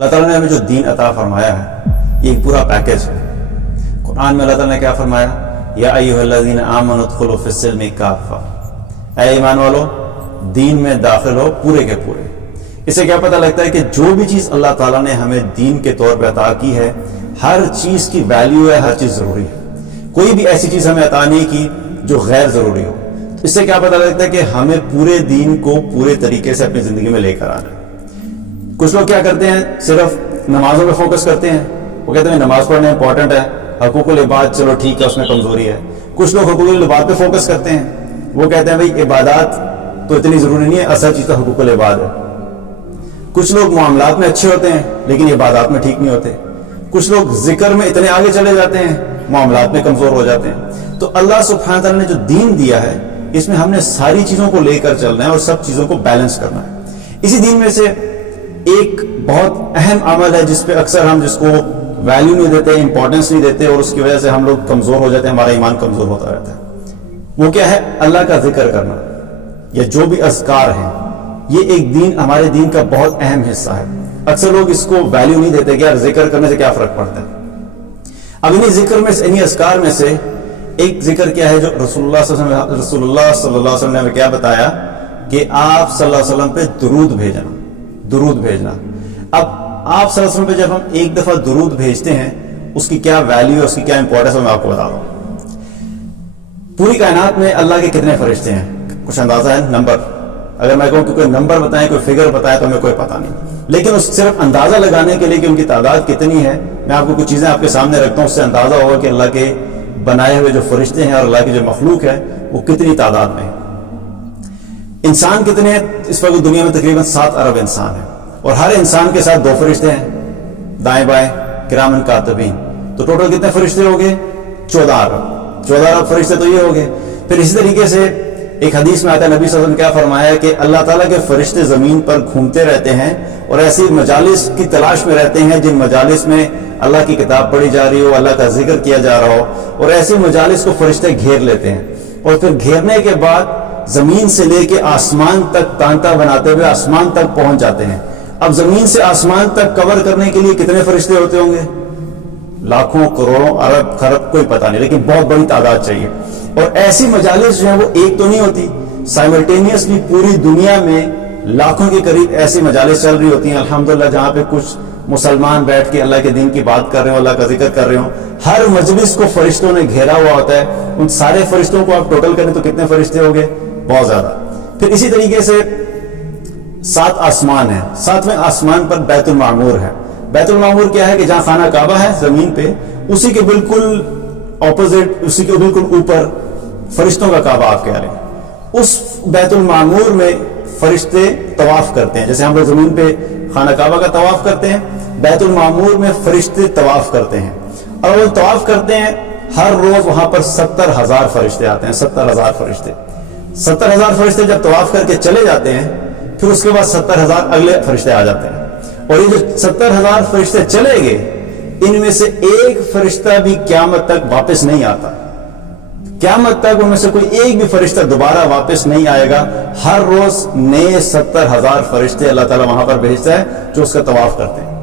اللہ تعالیٰ نے ہمیں جو دین عطا فرمایا ہے یہ ایک پورا پیکج ہے۔ قرآن میں اللہ تعالیٰ نے کیا فرمایا؟ یا ایھا الذین آمنوا ادخلوا فی السلم کافہ، اے ایمان والو دین میں داخل ہو پورے کے پورے۔ اس سے کیا پتہ لگتا ہے کہ جو بھی چیز اللہ تعالیٰ نے ہمیں دین کے طور پہ عطا کی ہے ہر چیز کی ویلیو ہے، ہر چیز ضروری ہے۔ کوئی بھی ایسی چیز ہمیں عطا نہیں کی جو غیر ضروری ہو۔ اس سے کیا پتہ لگتا ہے کہ ہمیں پورے دین کو پورے طریقے سے اپنی زندگی میں لے کر آنا ہے۔ کچھ لوگ کیا کرتے ہیں، صرف نمازوں پہ فوکس کرتے ہیں، وہ کہتے ہیں نماز پڑھنا امپورٹنٹ ہے، حقوق العباد چلو ٹھیک ہے اس میں کمزوری ہے۔ کچھ لوگ حقوق العباد پہ فوکس کرتے ہیں، وہ کہتے ہیں بھائی عبادات تو اتنی ضروری نہیں ہے، اصل چیز تو حقوق العباد ہے۔ کچھ لوگ معاملات میں اچھے ہوتے ہیں لیکن عبادات میں ٹھیک نہیں ہوتے۔ کچھ لوگ ذکر میں اتنے آگے چلے جاتے ہیں، معاملات میں کمزور ہو جاتے ہیں۔ تو اللہ سبحانہ تعالیٰ نے جو دین دیا ہے اس میں ہم نے ساری چیزوں کو لے کر چلنا ہے اور سب چیزوں کو بیلنس کرنا ہے۔ اسی دین میں سے ایک بہت اہم عمل ہے جس پہ اکثر ہم جس کو ویلیو نہیں دیتے، امپورٹنس نہیں دیتے، اور اس کی وجہ سے ہم لوگ کمزور ہو جاتے ہیں، ہمارا ایمان کمزور ہوتا رہتا ہے۔ وہ کیا ہے؟ اللہ کا ذکر کرنا، یا جو بھی اذکار ہیں، یہ ایک دین ہمارے دین کا بہت اہم حصہ ہے۔ اکثر لوگ اس کو ویلیو نہیں دیتے کہ یار ذکر کرنے سے کیا فرق پڑتا ہے۔ اب انہیں ذکر میں سے، انہیں اذکار میں سے ایک ذکر کیا ہے جو رسول اللہ صلی اللہ علیہ وسلم نے ہمیں کیا بتایا کہ آپ صلی اللہ علیہ وسلم پہ درود بھیجنا۔ اب آپ صلی اللہ علیہ وسلم پہ جب ہم ایک دفعہ درود بھیجتے ہیں اس کی کیا ویلیو ہے، اس کی کیا امپورٹنس ہے، میں آپ کو بتا دوں۔ پوری کائنات میں اللہ کے کتنے فرشتے ہیں؟ کچھ اندازہ ہے؟ نمبر اگر میں کہوں کہ کوئی نمبر بتائیں، کوئی فگر بتائیں تو ہمیں کوئی پتہ نہیں، لیکن اس صرف اندازہ لگانے کے لیے کہ ان کی تعداد کتنی ہے میں آپ کو کچھ چیزیں آپ کے سامنے رکھتا ہوں، اس سے اندازہ ہوگا کہ اللہ کے بنائے ہوئے جو فرشتے ہیں اور اللہ کی جو مخلوق ہے وہ کتنی تعداد میں ہے۔ انسان کتنے ہیں؟ اس وقت دنیا میں تقریباً 7 ارب انسان ہیں، اور ہر انسان کے ساتھ 2 فرشتے ہیں دائیں بائیں، کرامن کاتبین۔ تو ٹوٹل کتنے فرشتے ہو گئے؟ 14 ارب فرشتے تو یہ ہو گئے۔ پھر اسی طریقے سے ایک حدیث میں آتا ہے، نبی صلی اللہ علیہ وسلم کیا فرمایا کہ اللہ تعالیٰ کے فرشتے زمین پر گھومتے رہتے ہیں اور ایسی مجالس کی تلاش میں رہتے ہیں جن مجالس میں اللہ کی کتاب پڑھی جا رہی ہو، اللہ کا ذکر کیا جا رہا ہو، اور ایسی مجالس کو فرشتے گھیر لیتے ہیں، اور پھر گھیرنے کے بعد زمین سے لے کے آسمان تک تانتا بناتے ہوئے آسمان تک پہنچ جاتے ہیں۔ اب زمین سے آسمان تک کور کرنے کے لیے کتنے فرشتے ہوتے ہوں گے؟ لاکھوں، کروڑوں، ارب، خرب، کوئی پتہ نہیں، لیکن بہت بڑی تعداد چاہیے۔ اور ایسی مجالس جو ہیں وہ ایک تو نہیں ہوتی، سائملٹینیسلی پوری دنیا میں لاکھوں کے قریب ایسی مجالس چل رہی ہوتی ہیں الحمدللہ، جہاں پہ کچھ مسلمان بیٹھ کے اللہ کے دین کی بات کر رہے ہوں، اللہ کا ذکر کر رہے ہوں۔ ہر مجلس کو فرشتوں نے گھیرا ہوا ہوتا ہے۔ ان سارے فرشتوں کو آپ ٹوٹل کریں تو کتنے فرشتے ہو گئے؟ بہت زیادہ۔ پھر اسی طریقے سے 7 آسمان ہیں، 7ویں آسمان پر بیت المعمور ہے۔ بیت المعمور کیا ہے کہ جہاں خانہ کعبہ ہے زمین پہ، اسی کے بالکل اپوزٹ، اسی کے بالکل اوپر فرشتوں کا کعبہ آپ کہہ رہے ہیں۔ اس بیت المعمور میں فرشتے طواف کرتے ہیں، جیسے ہم لوگ زمین پہ خانہ کعبہ کا طواف کرتے ہیں، بیت المعمور میں فرشتے طواف کرتے ہیں، اور وہ طواف کرتے ہیں ہر روز وہاں پر 70,000 فرشتے آتے ہیں۔ 70,000 فرشتے 70,000 فرشتے جب طواف کر کے چلے جاتے ہیں پھر اس کے بعد 70,000 اگلے فرشتے آ جاتے ہیں، اور یہ جو 70,000 فرشتے چلے گئے ان میں سے ایک فرشتہ بھی قیامت تک واپس نہیں آتا۔ قیامت تک ان میں سے کوئی ایک بھی فرشتہ دوبارہ واپس نہیں آئے گا۔ ہر روز نئے 70,000 فرشتے اللہ تعالیٰ وہاں پر بھیجتا ہے جو اس کا طواف کرتے ہیں۔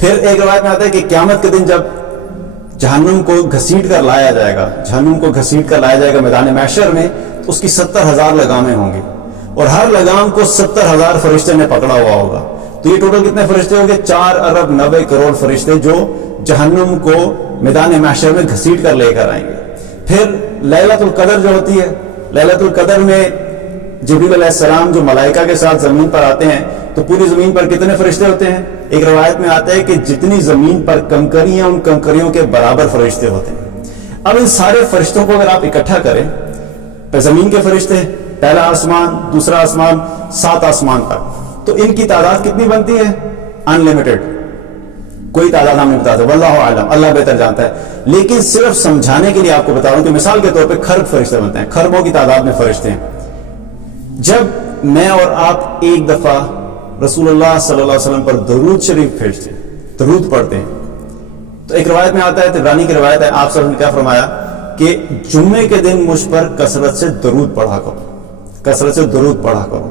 پھر ایک روایت میں آتا ہے کہ قیامت کے دن جب جہنم کو گھسیٹ کر لایا جائے گا میدان محشر میں، تو اس کی 70,000 لگامیں ہوں گی، اور ہر لگام کو 70,000 فرشتے نے پکڑا ہوا ہوگا۔ تو یہ ٹوٹل کتنے فرشتے ہوں گے؟ 4 ارب 90 کروڑ فرشتے جو جہنم کو میدان محشر میں گھسیٹ کر لے کر آئیں گے۔ پھر لیلۃ القدر جو ہوتی ہے، لیلۃ القدر میں جبریل علیہ السلام جو ملائکہ کے ساتھ زمین پر آتے ہیں تو پوری زمین پر کتنے فرشتے ہوتے ہیں؟ ایک روایت میں آتا ہے کہ جتنی زمین پر کنکری ہیں ان کنکریوں کے برابر فرشتے ہوتے ہیں۔ اب ان سارے فرشتوں کو اگر آپ اکٹھا کریں، پہ زمین کے فرشتے، پہلا آسمان، دوسرا آسمان، 7 آسمان تک، تو ان کی تعداد کتنی بنتی ہے؟ انلمیٹڈ، کوئی تعداد ہم نہیں بتاتے، واللہ اعلم، اللہ بہتر جانتا ہے۔ لیکن صرف سمجھانے کے لیے آپ کو بتا رہا ہوں کہ مثال کے طور پہ خرب فرشتے بنتے ہیں، خربوں کی تعداد میں فرشتے ہیں۔ جب میں اور آپ ایک دفعہ رسول اللہ صلی اللہ علیہ وسلم پر درود شریف بھیجتے ہیں، درود پڑھتے ہیں، تو ایک روایت میں آتا ہے، طبرانی کی روایت ہے، آپ صلی اللہ علیہ وسلم نے کیا فرمایا کہ جمعے کے دن مجھ پر کثرت سے درود پڑھا کرو، کثرت سے درود پڑھا کرو۔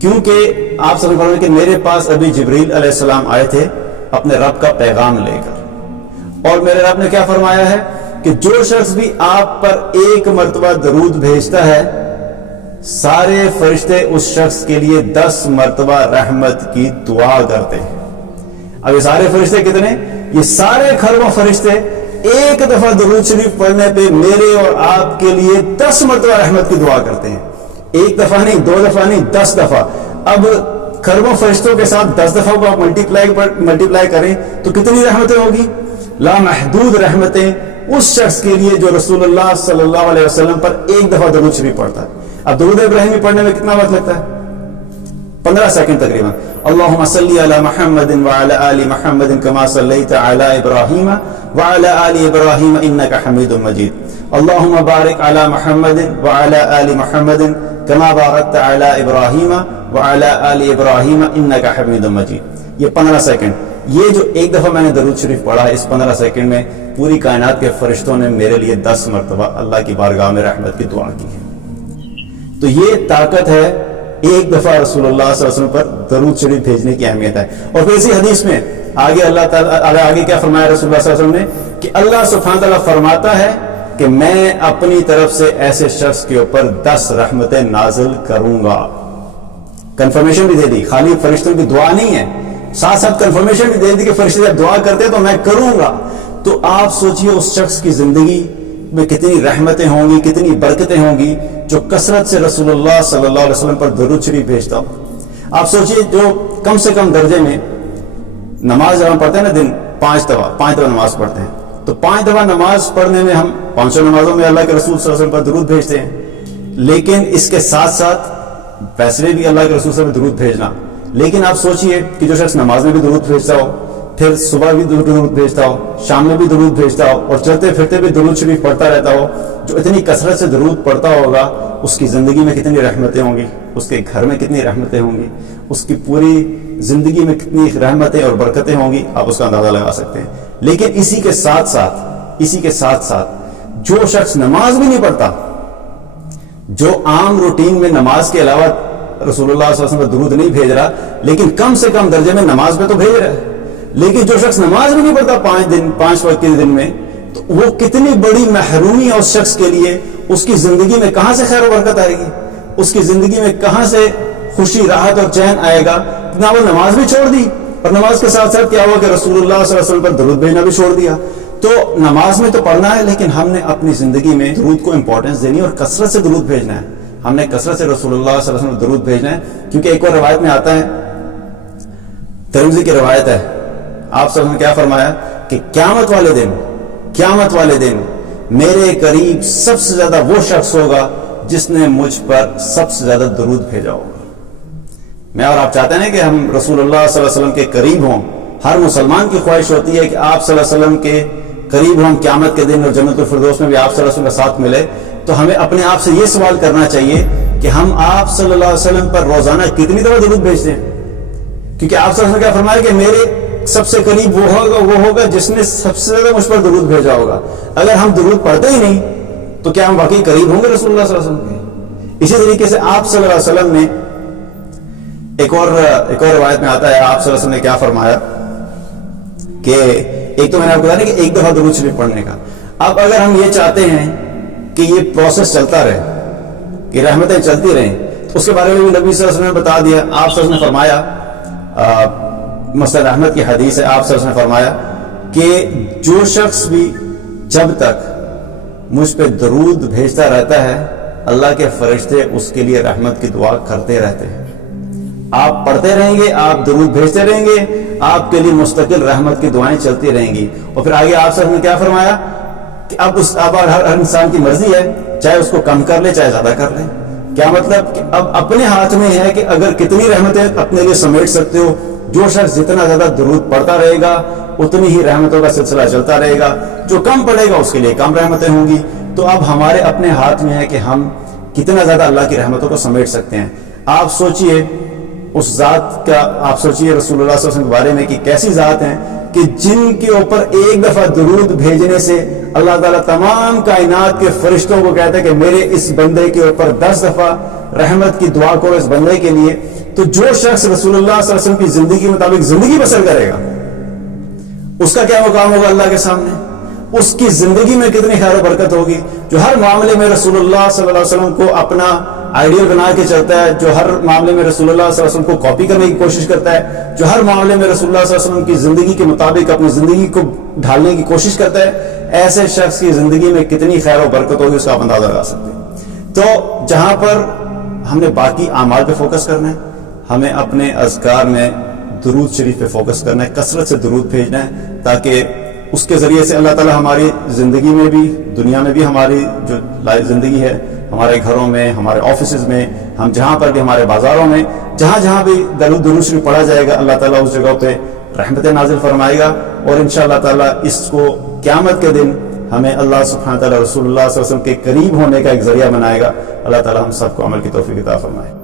کیونکہ آپ سب فرمائیں کہ میرے پاس ابھی جبریل علیہ السلام آئے تھے اپنے رب کا پیغام لے کر، اور میرے رب نے کیا فرمایا ہے کہ جو شخص بھی آپ پر ایک مرتبہ درود بھیجتا ہے سارے فرشتے اس شخص کے لیے 10 مرتبہ رحمت کی دعا کرتے ہیں۔ اب یہ سارے فرشتے کتنے؟ یہ سارے کھربوں فرشتے ایک دفعہ درود شریف پڑھنے پہ میرے اور آپ کے لیے 10 مرتبہ رحمت کی دعا کرتے ہیں۔ ایک دفعہ نہیں، 2 دفعہ نہیں، 10 دفعہ۔ اب کھربوں فرشتوں کے ساتھ 10 دفعہ کو آپ ملٹیپلائی کریں تو کتنی رحمتیں ہوگی؟ لامحدود رحمتیں اس شخص کے لیے جو رسول اللہ صلی اللہ علیہ وسلم پر ایک دفعہ درود شریف پڑھتا ہے۔ اب درود ابراہیمی پڑھنے میں کتنا وقت لگتا ہے؟ 15 سیکنڈ تقریباً۔ اللہم صلی علی محمد وعلی آل محمد کما صلیت علی ابراہیم وعلی آل ابراہیم انک حمید مجید۔ اللہم بارک علی محمد وعلی آل محمد کما بارکت علی ابراہیم وعلی آل ابراہیم انک حمید مجید۔ یہ 15 سیکنڈ، یہ جو ایک دفعہ میں نے درود شریف پڑھا ہے اس 15 سیکنڈ میں پوری کائنات کے فرشتوں نے میرے لیے 10 مرتبہ اللہ کی بارگاہ میں رحمت کی دعا کی ہے۔ تو یہ طاقت ہے ایک دفعہ رسول اللہ صلی اللہ علیہ وسلم پر درود شریف بھیجنے کی اہمیت ہے۔ اور پھر اسی حدیث میں آگے اللہ تعالیٰ آگے کیا فرمایا رسول اللہ صلی اللہ علیہ وسلم نے کہ اللہ سبحانہ تعالیٰ فرماتا ہے کہ میں اپنی طرف سے ایسے شخص کے اوپر 10 رحمتیں نازل کروں گا۔ کنفرمیشن بھی دے دی، خالی فرشتوں کی دعا نہیں ہے، ساتھ ساتھ کنفرمیشن بھی دے دی کہ فرشتے جب دعا کرتے ہیں تو میں کروں گا۔ تو آپ سوچئے اس شخص کی زندگی میں کتنی رحمتیں ہوں گی، کتنی برکتیں ہوں گی جو کثرت سے رسول اللہ صلی اللہ علیہ وسلم پر درود شریف بھیجتا ہوں۔ آپ سوچئے جو کم سے کم درجے میں نماز جب ہم پڑھتے ہیں نا دن 5 دفعہ نماز پڑھتے ہیں، تو 5 دفعہ نماز پڑھنے میں ہم 500 نمازوں میں اللہ کے رسول صلی اللہ علیہ وسلم پر درود بھیجتے ہیں، لیکن اس کے ساتھ ساتھ ویسے بھی اللہ کے رسول صلی اللہ علیہ وسلم پر درود بھیجنا۔ لیکن آپ سوچئے کہ جو شخص نماز میں بھی درود بھیجتا ہو، پھر صبح بھی درود بھیجتا ہو، شام میں بھی درود بھیجتا ہو، اور چلتے پھرتے بھی درود شریف پڑھتا رہتا ہو، جو اتنی کثرت سے درود پڑھتا ہوگا اس کی زندگی میں کتنی رحمتیں ہوں گی، اس کے گھر میں کتنی رحمتیں ہوں گی، اس کی پوری زندگی میں کتنی رحمتیں اور برکتیں ہوں گی، آپ اس کا اندازہ لگا سکتے ہیں۔ لیکن اسی کے ساتھ ساتھ جو شخص نماز بھی نہیں پڑھتا، جو عام روٹین میں نماز کے علاوہ رسول اللہ صلی اللہ علیہ وسلم پر درود نہیں بھیج رہا، لیکن کم سے کم درجے میں نماز پہ تو بھیج رہا ہے، لیکن جو شخص نماز بھی نہیں پڑھتا 5 وقت کے دن میں، تو وہ کتنی بڑی محرومی ہے اس شخص کے لیے۔ اس کی زندگی میں کہاں سے خیر و برکت آئے گی، اس کی زندگی میں کہاں سے خوشی، راحت اور چین آئے گا؟ نہ وہ نماز بھی چھوڑ دی، اور نماز کے ساتھ ساتھ کیا ہوا کہ رسول اللہ صلی اللہ علیہ وسلم پر درود بھیجنا بھی چھوڑ دیا۔ تو نماز میں تو پڑھنا ہے، لیکن ہم نے اپنی زندگی میں درود کو امپورٹنس دینی اور کثرت سے درود بھیجنا ہے۔ ہم نے کثرت سے رسول اللہ صلی اللہ علیہ وسلم درود بھیجنا ہے، کیونکہ ایک اور روایت میں آتا ہے، ترمذی کی روایت ہے، آپ صلی اللہ علیہ وسلم نے کیا فرمایا کہ قیامت والے دن میرے قریب سب سے زیادہ وہ شخص ہوگا جس نے مجھ پر سب سے زیادہ درود بھیجا ہوگا۔ میں اور آپ چاہتے ہیں کہ ہم رسول اللہ صلی اللہ علیہ وسلم کے قریب ہوں۔ ہر مسلمان کی خواہش ہوتی ہے کہ آپ صلی اللہ علیہ وسلم کے قریب ہوں، قیامت کے دن اور جنت الفردوس میں بھی آپ صلی اللہ علیہ وسلم کا ساتھ ملے۔ تو ہمیں اپنے آپ سے یہ سوال کرنا چاہیے کہ ہم آپ صلی اللہ علیہ وسلم پر روزانہ کتنی دفعہ درود بھیجتے ہیں؟ کیونکہ آپ صلی اللہ علیہ وسلم کیا فرمایا کہ میرے سب سے قریب وہ ہوگا جس نے سب سے زیادہ مجھ پر درود بھیجا ہوگا۔ اگر ہم درود پڑھتے ہی نہیں تو کیا ہم واقعی قریب ہوں گے رسول اللہ صلی اللہ علیہ وسلم کے؟ اسی طریقے سے آپ صلی اللہ علیہ وسلم نے ایک اور روایت میں آتا ہے، آپ صلی اللہ علیہ وسلم نے کیا فرمایا کہ ایک تو میں نے آپ کو بتایا کہ ایک دفعہ درود شریف پڑھنے کا، اب اگر ہم یہ چاہتے ہیں کہ یہ پروسیس چلتا رہے، کہ رحمتیں چلتی رہیں، تو اس کے بارے میں بھی نبی صلی اللہ علیہ وسلم نے بتا دیا۔ آپ صلی اللہ علیہ وسلم نے فرمایا، مسند احمد کی حدیث ہے، آپ صلی اللہ علیہ وسلم نے فرمایا کہ جو شخص بھی جب تک مجھ پہ درود بھیجتا رہتا ہے اللہ کے فرشتے اس کے لیے رحمت کی دعا کرتے رہتے ہیں۔ آپ پڑھتے رہیں گے، آپ درود بھیجتے رہیں گے، آپ کے لیے مستقل رحمت کی دعائیں چلتی رہیں گی۔ اور پھر آگے آپ صلی اللہ علیہ وسلم نے کیا فرمایا کہ اب ہر انسان کی مرضی ہے، چاہے اس کو کم کر لے چاہے زیادہ کر لے۔ کیا مطلب کہ اب اپنے ہاتھ میں ہے کہ اگر کتنی رحمتیں اپنے لیے سمیٹ سکتے ہو۔ جو شخص جتنا زیادہ درود پڑھتا رہے گا اتنی ہی رحمتوں کا سلسلہ چلتا رہے گا، جو کم پڑھے گا اس کے لیے کم رحمتیں ہوں گی۔ تو اب ہمارے اپنے ہاتھ میں ہے کہ ہم کتنا زیادہ اللہ کی رحمتوں کو سمیٹ سکتے ہیں۔ آپ سوچئے اس ذات کا، آپ سوچئے رسول اللہ صلی اللہ علیہ وسلم کے بارے میں کہ کیسی ذات ہیں کہ جن کے اوپر ایک دفعہ درود بھیجنے سے اللہ تعالیٰ تمام کائنات کے فرشتوں کو کہتا ہے کہ میرے اس بندے کے اوپر 10 دفعہ رحمت کی دعا کرو، اس بندے کے لیے تو جو شخص رسول اللہ صلی اللہ علیہ وسلم کی زندگی کے مطابق زندگی بسر کرے گا اس کا کیا مقام ہوگا اللہ کے سامنے، اس کی زندگی میں کتنی خیر و برکت ہوگی۔ جو ہر معاملے میں رسول اللہ صلی اللہ علیہ وسلم کو اپنا آئیڈیل بنا کے چلتا ہے، جو ہر معاملے میں رسول اللہ صلی اللہ علیہ وسلم کو کاپی کرنے کی کوشش کرتا ہے، جو ہر معاملے میں رسول اللہ صلی اللہ علیہ وسلم کی زندگی کے مطابق اپنی زندگی کو ڈھالنے کی کوشش کرتا ہے، ایسے شخص کی زندگی میں کتنی خیر و برکت ہوگی اس کا آپ اندازہ لگا سکتے ہیں۔ تو جہاں پر ہم نے باقی اعمال پہ فوکس کرنا ہے، ہمیں اپنے اذکار میں درود شریف پہ فوکس کرنا ہے، کثرت سے درود بھیجنا ہے، تاکہ اس کے ذریعے سے اللہ تعالیٰ ہماری زندگی میں بھی، دنیا میں بھی، ہماری جو زندگی ہے، ہمارے گھروں میں، ہمارے آفیسز میں، ہم جہاں پر بھی، ہمارے بازاروں میں، جہاں جہاں بھی درود شریف پڑھا جائے گا، اللہ تعالیٰ اس جگہ پہ رحمت نازل فرمائے گا، اور انشاءاللہ تعالیٰ اس کو قیامت کے دن ہمیں اللہ سبحانہ تعالیٰ رسول اللہ صلی اللہ علیہ وسلم کے قریب ہونے کا ایک ذریعہ بنائے گا۔ اللہ تعالیٰ ہم سب کو عمل کی توفیق عطا فرمائے۔